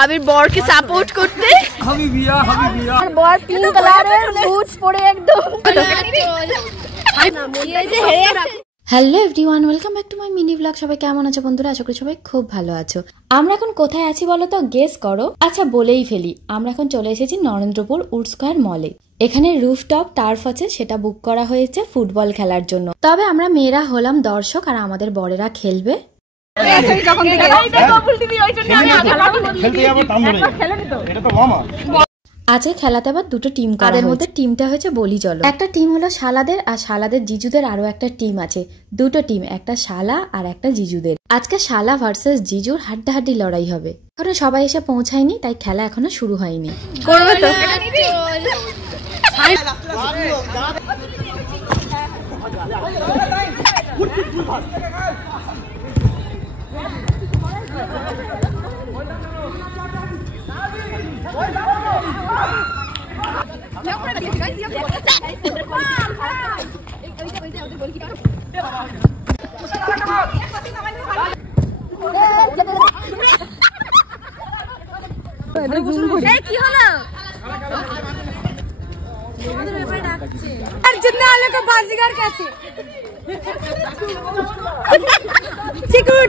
ভাবির বরকে সাপোর্ট করতে। আর বর পিঙ্ক কালারের বুটস পরে একদম। Hello everyone, welcome back to my mini blog. সবাই কেমন আছো বন্ধুরা? আশা করি সবাই খুব ভালো আছো। আমরা এখন কোথায় আছি বলো তো, গেস করো। আচ্ছা বলেই ফেলি, আমরা এখন চলে এসেছি নরেন্দ্রপুর উড স্কয়ার মলে। এখানে রুফটপ টার্ফ আছে, সেটা বুক করা হয়েছে ফুটবল খেলার জন্য। তবে আমরা মেয়েরা হলাম দর্শক আর আমাদের বরেরা খেলবে। আজকে খেলাতে আবার দুটো টিম, তাদের মধ্যে টিমটা হচ্ছে বলি চলো। একটা টিম হলো শালাদের, আর শালাদের জিজুদের আরো একটা টিম আছে। দুটো টিম, একটা শালা আর একটা জিজুদের। আজকে শালা ভার্সেস জিজুর হাড্ডাহাড্ডি লড়াই হবে। এখনো সবাই এসে পৌঁছায়নি, তাই খেলা এখনো শুরু হয়নি। করবে তো কি হলো? जितने वाले को बाजीगर कहते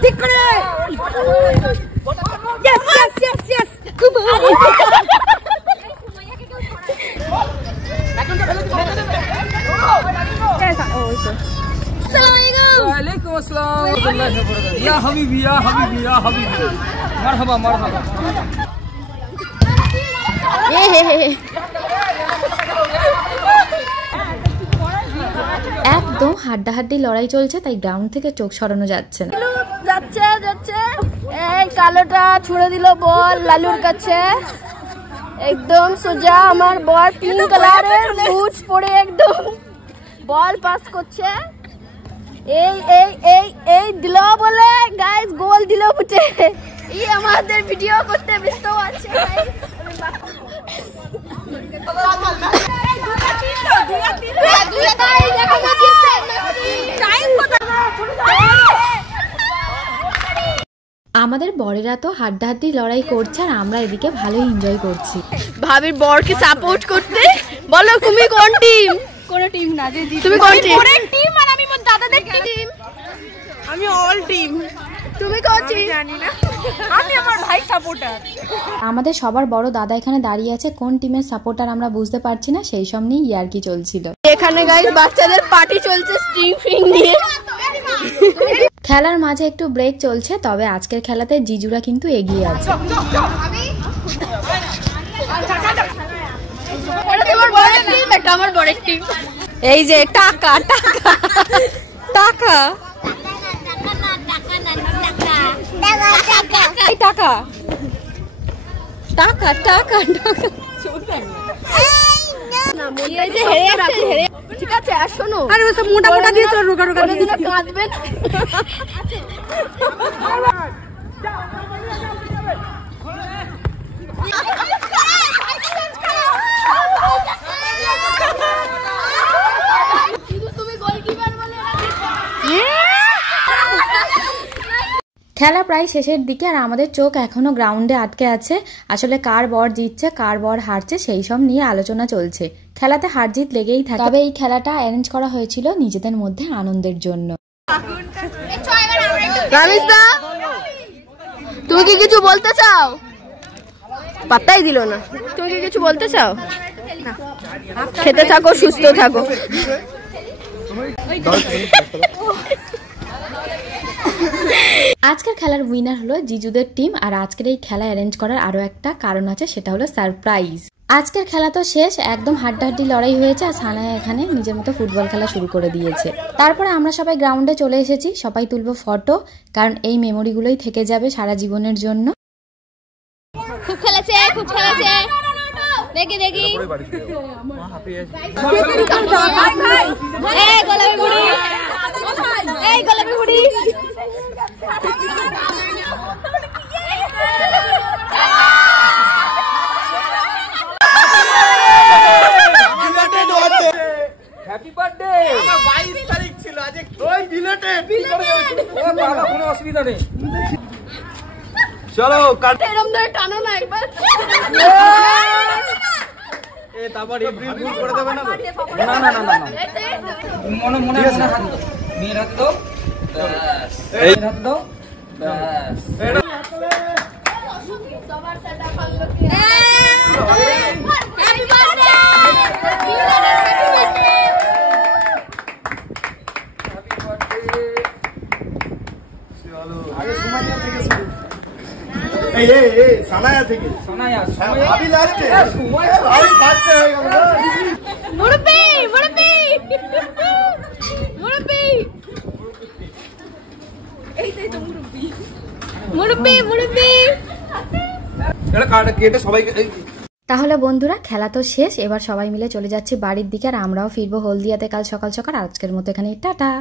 ठीक करे। यस यस यस यस वालेकुम अस्सलाम या हबीबी या हबीबी या हबीबी मरहबा मरहबा। একদম হাড্ডাহাড্ডি লড়াই চলছে, তাই গ্রাউন্ড থেকে চোখ সরানো যাচ্ছে না। যাচ্ছে এই কালোটা ছুড়ে দিল বল লালুর কাছে, একদম সোজা। আমার বল পিঙ্ক কালারের বুটস পরে একদম বল পাস করছে। এই এই এই এই দিল বলে গাইস, গোল দিল ফুটে। এই আমাদের ভিডিও করতে ব্যস্ত আছে। আমাদের বরেরা তো হাড্ডাহাড্ডি লড়াই করছে আর আমরা এদিকে ভালোই এনজয় করছি। ভাবির বরকে সাপোর্ট করতে। বলো তুমি কোন টিম? কোন টিম না, তুমি কোন টিম? বরের টিম আর আমি মোর দাদাদের টিম। আমি অল টিম। তুমি কোন টিম? জানি না, আমি আমার ভাই সাপোর্টার। আমাদের সবার বড় দাদা এখানে দাঁড়িয়ে আছে, কোন টিমের সাপোর্টার আমরা বুঝতে পারছি না, সেই সব নিয়ে ইয়ার্কি চলছিল। এখানে গাইস বাচ্চাদের পার্টি চলছে স্ট্রিং ফিং নিয়ে। খেলার মাঝে একটু ব্রেক চলছে, তবে আজকের খেলাতে জিজুরা কিন্তু এগিয়ে আছে। এই যে টাকা টাকা টাকা টাকা টাকা টাকা ঠিক আছে। আর শোনো, আরে ওসব মোটা মোটা দিয়ে তো রোগা রোগা দিয়ে কাঁদবে না। খেলা প্রায় শেষের দিকে আর আমাদের চোখ এখনো গ্রাউন্ডে আটকে আছে। আসলে কার বর জিতছে কার বর হারছে সেই সব নিয়ে আলোচনা চলছে। খেলাতে হার জিত লেগেই থাকে, তবে এই খেলাটা অ্যারেঞ্জ করা হয়েছিল নিজেদের মধ্যে আনন্দের জন্য। তুমি কি কিছু বলতে চাও? পাত্তাই দিল না। তুমি কি কিছু বলতে চাও? খেতে থাকো, সুস্থ থাকো। আজকের খেলার উইনার হলো জিজুদের টিম। আর আজকের এই খেলা অ্যারেঞ্জ করার আরো একটা কারণ আছে, সেটা হলো সারপ্রাইজ। আজকের খেলা তো শেষ, একদম হাড্ডাহাড্ডি লড়াই হয়েছে আর সানায়া এখানে নিজের মতো ফুটবল খেলা শুরু করে দিয়েছে। তারপরে আমরা সবাই গ্রাউন্ডে চলে এসেছি, সবাই তুলবো ফটো, কারণ এই মেমোরিগুলোই থেকে যাবে সারা জীবনের জন্য। খুব খেলেছে, খুব খেলেছে। দেখি দেখি এই গোলাপি বুড়ি, এই গোলাপি বুড়ি। Happy birthday. আমার 22 তারিখ ছিল আজ। ওই বিলেটে ও বাবা কোনো অসুবিধা নেই। চলো কাট এরকম ধরে টানো না একবার। এ তারপর এই ভুল করে দেবে না তো? না না না না না মনে মনে মনে হাত দাও মেয়ের হাত দাও ব্যাস এই হাত দাও ব্যাস সবার সেটা ভালো কি হ্যাপি বার্থডে আগে সুমাইয়া থেকে শুরু। এই সানায়া থেকে। সোনায়া ভাবি লাস্টে। ভাবি ফার্স্টে হয়ে গেল। মুরব্বি মুরব্বি মুরব্বি এইটাই তো মুরব্বি মুরব্বি মুরব্বি এটা কাটা কেটে সবাইকে তাহলে বন্ধুরা খেলা তো শেষ, এবার সবাই মিলে চলে যাচ্ছি বাড়ির দিকে, আর আমরাও ফিরবো হলদিয়াতে কাল সকাল সকাল। আজকের মতো এখানে টাটা।